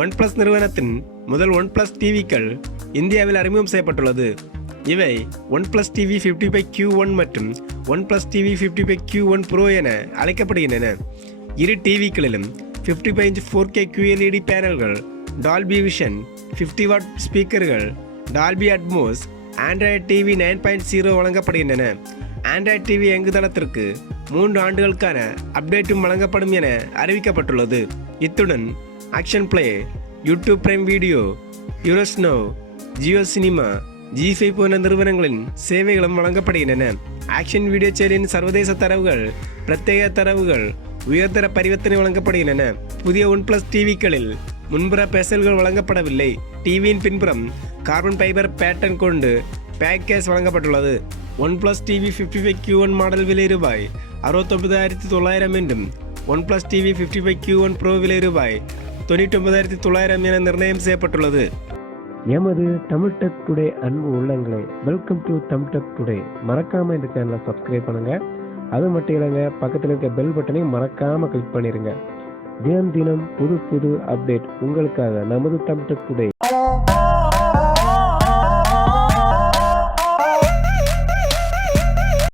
OnePlus நிறுவனத்தின் முதல் OnePlus டிவிக்கள் இந்தியாவில் அறிமுகம் செய்யப்பட்டுள்ளது. இவை OnePlus TV 55 Q1 மற்றும் OnePlus TV 55 Q1 Pro என அழைக்கப்படுகின்றன. இரு டிவிக்களிலும் 55 இன்ச் 4K QLED பேனல்கள், Dolby Vision, 50 வாட் ஸ்பீக்கர்கள், Dolby Atmos, Android TV 9.0 வழங்கப்படுகின்றன. Android TV இயங்குதளத்திற்கு 3 ஆண்டுகளுக்கான அப்டேட்டும் வழங்கப்படும் என அறிவிக்கப்பட்டுள்ளது. இத்துடன் action play, YouTube prime video, யூரோஸ்னோ, ஜியோ சினிமா, G5 போன்ற நிறுவனங்களின் சேவைகளும் வழங்கப்படுகின்றன. ஆக்ஷன் வீடியோ செயலியின் சர்வதேச தரவுகள், பிரத்யேக தரவுகள், உயர்தர பரிவர்த்தனை வழங்கப்படுகின்றன. புதிய OnePlus டிவிக்களில் முன்புற பெசல்கள் வழங்கப்படவில்லை. டிவியின் பின்புறம் கார்பன் ஃபைபர் பேட்டர்ன் கொண்டு பேக் கேஸ் வழங்கப்பட்டுள்ளது. OnePlus TV 55 Q1 மாடல் விலை ரூபாய் 69,900 என்றும் OnePlus TV 55 Q1 Pro விலை ரூபாய் 99,900 என நிர்ணயம் செய்யப்பட்டுள்ளது. எமது தமிழ் டெக் டுடே அன்பு உள்ளங்களே, welcome to Tamil tech today. மறக்காம இந்த சேனலை சப்ஸ்கிரைப் பண்ணுங்க. அது மட்டும் இல்லைங்க, பக்கத்தில் இருக்க பெல் பட்டனையும் மறக்காம கிளிக் பண்ணிருங்க. தினம் தினம் புது புது அப்டேட் உங்களுக்காக நமது தமிழ் டெக் டுடே.